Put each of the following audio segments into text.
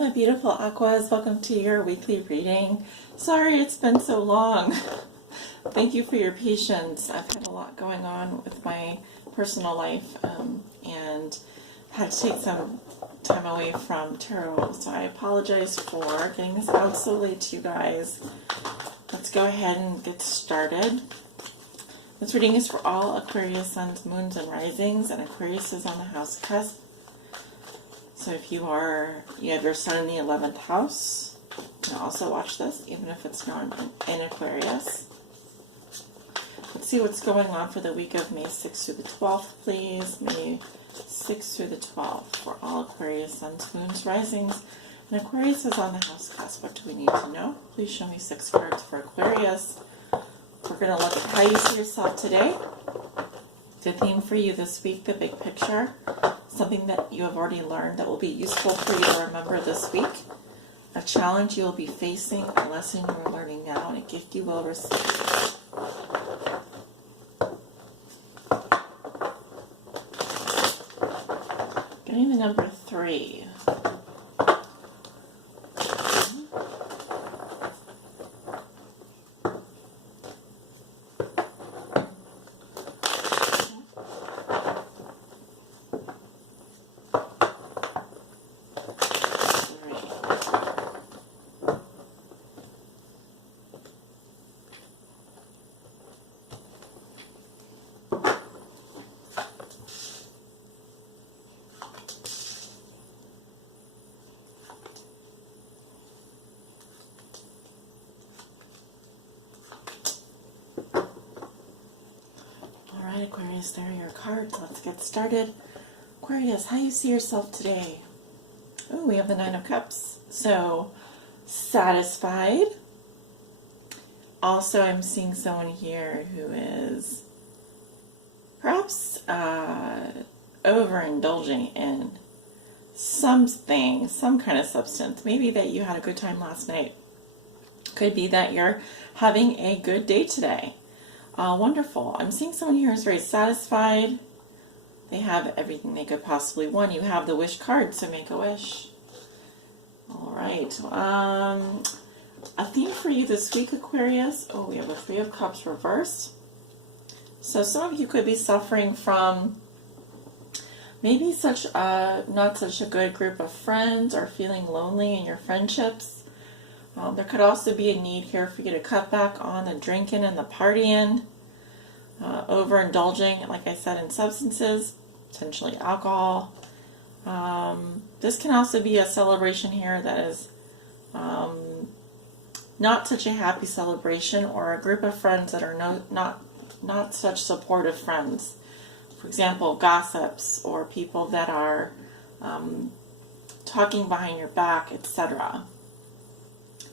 my beautiful Aquas. Welcome to your weekly reading. Sorry it's been so long. Thank you for your patience. I've had a lot going on with my personal life and had to take some time away from tarot. So I apologize for getting this out so late to you guys. Let's go ahead and get started. This reading is for all Aquarius suns, moons, and risings, and Aquarius is on the house cusp. So if you have your sun in the 11th house, you can also watch this, even if it's not in Aquarius. Let's see what's going on for the week of May 6th through the 12th, please. May 6th through the 12th for all Aquarius suns, moons, risings, and Aquarius is on the house cusp. What do we need to know? Please show me 6 cards for Aquarius. We're going to look at how you see yourself today. The theme for you this week, the big picture, something that you have already learned that will be useful for you to remember this week, a challenge you will be facing, a lesson you are learning now, and a gift you will receive. Getting the number 3. Aquarius, there are your cards. Let's get started. Aquarius, how you see yourself today? Oh, we have the 9 of Cups. So, satisfied. Also, I'm seeing someone here who is perhaps overindulging in something, some kind of substance. Maybe that you had a good time last night. Could be that you're having a good day today. Wonderful. I'm seeing someone here who's very satisfied. They have everything they could possibly want. You have the wish card, so make a wish. All right. A theme for you this week, Aquarius. Oh, we have a 3 of Cups reversed. So some of you could be suffering from maybe not such a good group of friends, or feeling lonely in your friendships. There could also be a need here for you to cut back on the drinking and the partying, overindulging, like I said, in substances, potentially alcohol. This can also be a celebration here that is not such a happy celebration, or a group of friends that are not such supportive friends. For example, gossips, or people that are talking behind your back, etc.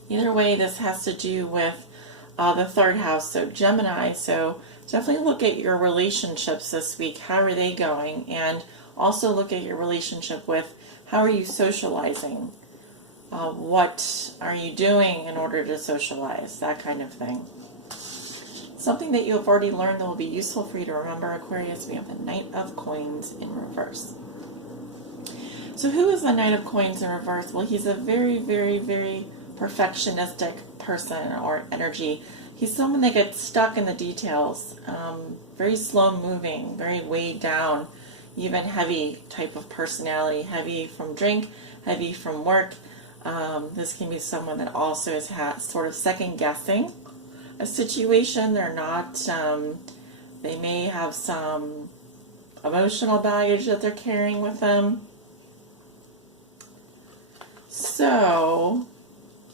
Either way, this has to do with the 3rd house, so Gemini. So definitely look at your relationships this week. How are they going? And also look at your relationship with how are you socializing? What are you doing in order to socialize? That kind of thing. Something that you have already learned that will be useful for you to remember, Aquarius. We have the Knight of Coins in reverse. So who is the Knight of Coins in reverse? Well, he's a very, very, very perfectionistic person or energy. He's someone that gets stuck in the details, very slow moving, very weighed down, even heavy type of personality, heavy from drink, heavy from work. This can be someone that also is sort of second guessing a situation. They're not, they may have some emotional baggage that they're carrying with them. So,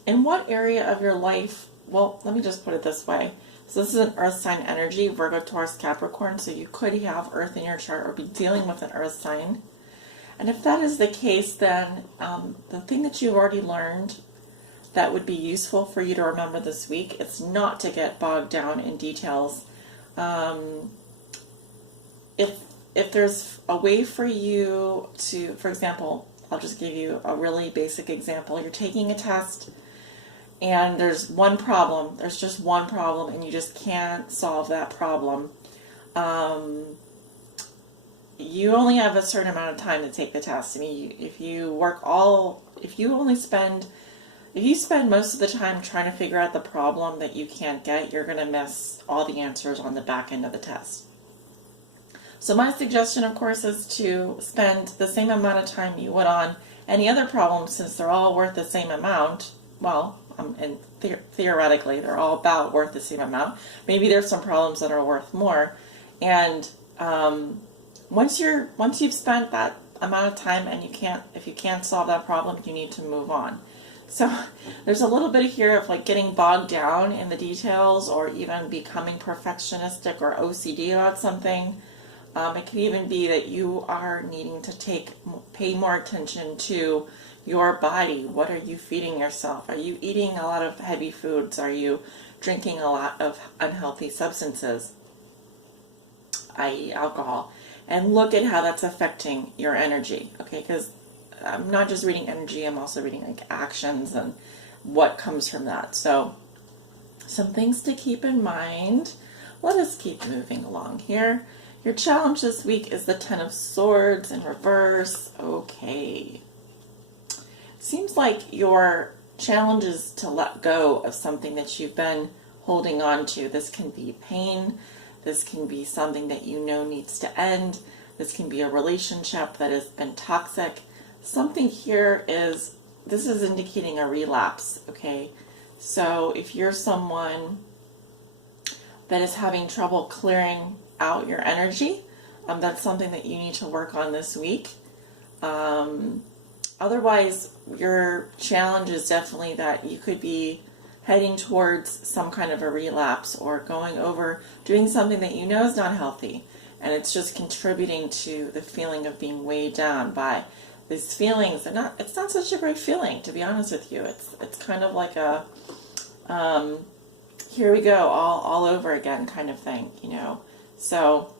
in what area of your life, well, let me just put it this way. So this is an earth sign energy, Virgo, Taurus, Capricorn, so you could have earth in your chart or be dealing with an earth sign. And if that is the case, then the thing that you've already learned that would be useful for you to remember this week is not to get bogged down in details. If there's a way for you to, for example, I'll just give you a really basic example. You're taking a test, and there's one problem. There's just one problem, and you just can't solve that problem. You only have a certain amount of time to take the test. I mean, if you work if you spend most of the time trying to figure out the problem that you can't get, you're going to miss all the answers on the back end of the test. So my suggestion, of course, is to spend the same amount of time you would on any other problem, since they're all worth the same amount. Well, and theoretically, they're all about worth the same amount. Maybe there's some problems that are worth more. And once you've spent that amount of time and if you can't solve that problem, you need to move on. So there's a little bit here of like getting bogged down in the details, or even becoming perfectionistic or OCD about something. It could even be that you are needing to pay more attention to your body. What are you feeding yourself? Are you eating a lot of heavy foods? Are you drinking a lot of unhealthy substances, i.e. alcohol? And look at how that's affecting your energy, okay? Because I'm not just reading energy, I'm also reading like actions and what comes from that. So some things to keep in mind. Let us keep moving along here. Your challenge this week is the Ten of Swords in reverse. Okay. Seems like your challenge is to let go of something that you've been holding on to. This can be pain. This can be something that you know needs to end. This can be a relationship that has been toxic. Something here this is indicating a relapse, okay? So if you're someone that is having trouble clearing out your energy, that's something that you need to work on this week. Otherwise, your challenge is definitely that you could be heading towards some kind of a relapse, or doing something that you know is not healthy, and it's just contributing to the feeling of being weighed down by these feelings. It's not such a great feeling, to be honest with you. It's kind of like a here we go, all over again kind of thing, you know. So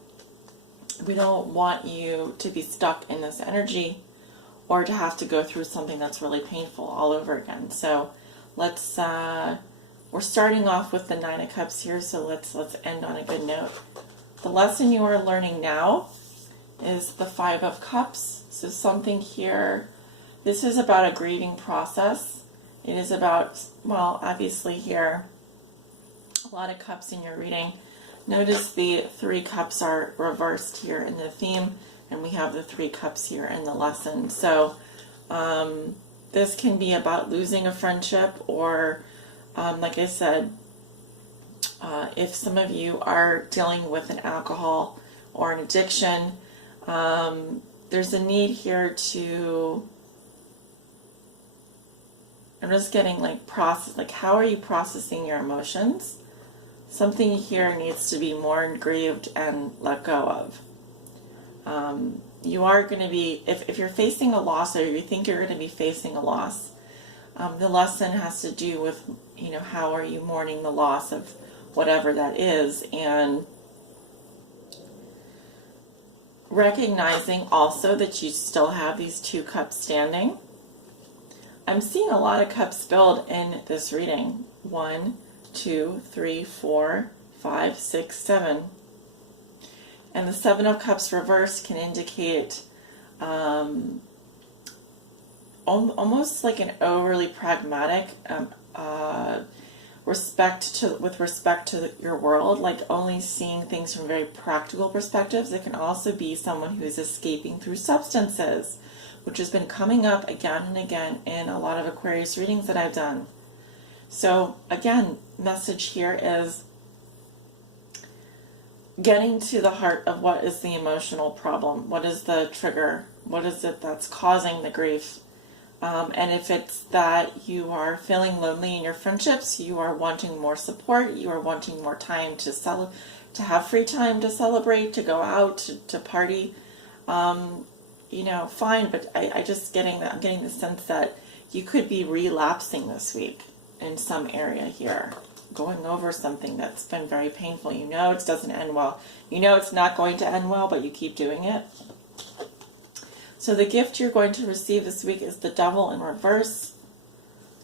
we don't want you to be stuck in this energy, or to have to go through something that's really painful all over again. So let's we're starting off with the Nine of Cups here, so let's end on a good note. The lesson you are learning now is the Five of Cups. So something here, this is about a grieving process. It is about, well, obviously here, a lot of cups in your reading. Notice the Three Cups are reversed here in the theme, and we have the Three Cups here in the lesson. So this can be about losing a friendship, or like I said, if some of you are dealing with an alcohol or an addiction, there's a need here to, I'm just getting like how are you processing your emotions? Something here needs to be more grieved and let go of. You are going to be, if you're facing a loss, or you think you're going to be facing a loss, the lesson has to do with, you know, how are you mourning the loss of whatever that is, and recognizing also that you still have these two cups standing. I'm seeing a lot of cups spilled in this reading. 1, 2, 3, 4, 5, 6, 7. And the Seven of Cups reversed can indicate almost like an overly pragmatic with respect to your world, like only seeing things from very practical perspectives. It can also be someone who's escaping through substances, which has been coming up again and again in a lot of Aquarius readings that I've done. So again, message here is getting to the heart of what is the emotional problem. What is the trigger? What is it that's causing the grief? And if it's that you are feeling lonely in your friendships, you are wanting more support, you are wanting more time to have free time to celebrate, to go out, to party, you know, fine. But I'm getting the sense that you could be relapsing this week in some area here, going over something that's been very painful. You know it doesn't end well. You know it's not going to end well, but you keep doing it. So the gift you're going to receive this week is the Devil in reverse.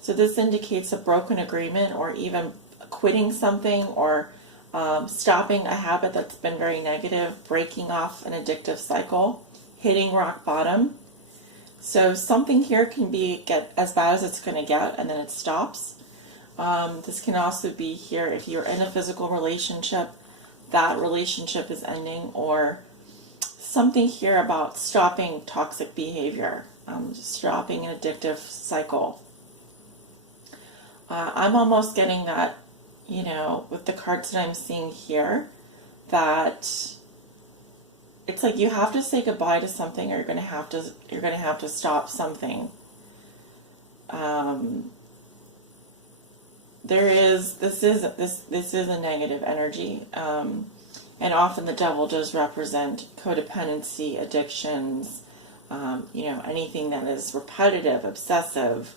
So this indicates a broken agreement, or even quitting something, or stopping a habit that's been very negative, breaking off an addictive cycle, hitting rock bottom. So something here can get as bad as it's going to get, and then it stops. This can also be here if you're in a physical relationship, that relationship is ending, or something here about stopping toxic behavior, stopping an addictive cycle. I'm almost getting that, you know, with the cards that I'm seeing here, that it's like you have to say goodbye to something, or you're gonna have to stop something. This is a negative energy, and often the devil does represent codependency, addictions, you know, anything that is repetitive, obsessive.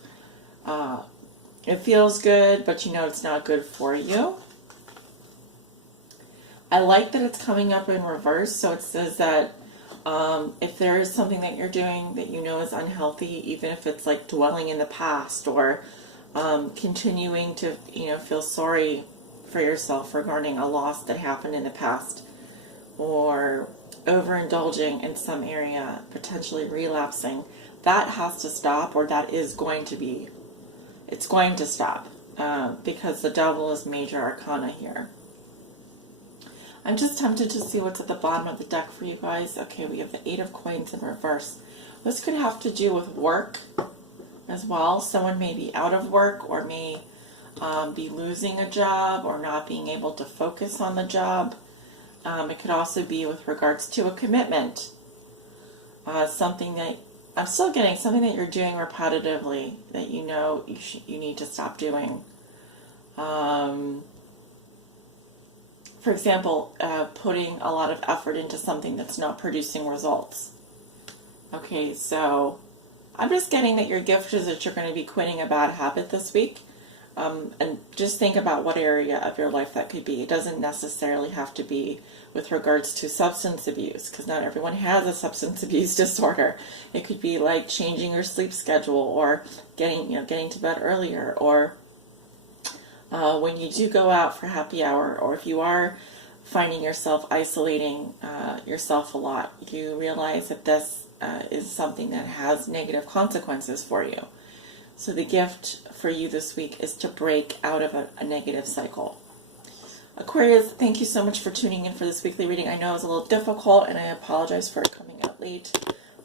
It feels good, but you know it's not good for you. I like that it's coming up in reverse, so it says that if there is something that you're doing that you know is unhealthy, even if it's like dwelling in the past, or continuing to, you know, feel sorry for yourself regarding a loss that happened in the past, or overindulging in some area, potentially relapsing, that has to stop, or that is going to be, it's going to stop, because the devil is major arcana here. I'm just tempted to see what's at the bottom of the deck for you guys. Okay, we have the 8 of Coins in reverse. This could have to do with work as well. Someone may be out of work, or may be losing a job, or not being able to focus on the job. It could also be with regards to a commitment. Something that, I'm still getting something that you're doing repetitively that you know you need to stop doing. For example, putting a lot of effort into something that's not producing results. Okay, so I'm just getting that your gift is that you're going to be quitting a bad habit this week. And just think about what area of your life that could be. It doesn't necessarily have to be with regards to substance abuse, because not everyone has a substance abuse disorder. It could be like changing your sleep schedule, or getting to bed earlier, or when you do go out for happy hour, or if you are finding yourself isolating yourself a lot, you realize that this is something that has negative consequences for you. So the gift for you this week is to break out of a negative cycle. Aquarius, thank you so much for tuning in for this weekly reading. I know it was a little difficult, and I apologize for it coming out late,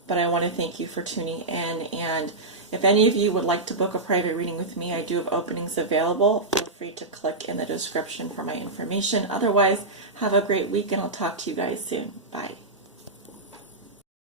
but I want to thank you for tuning in. And if any of you would like to book a private reading with me, I do have openings available. Feel free to click in the description for my information. Otherwise, have a great week, and I'll talk to you guys soon. Bye.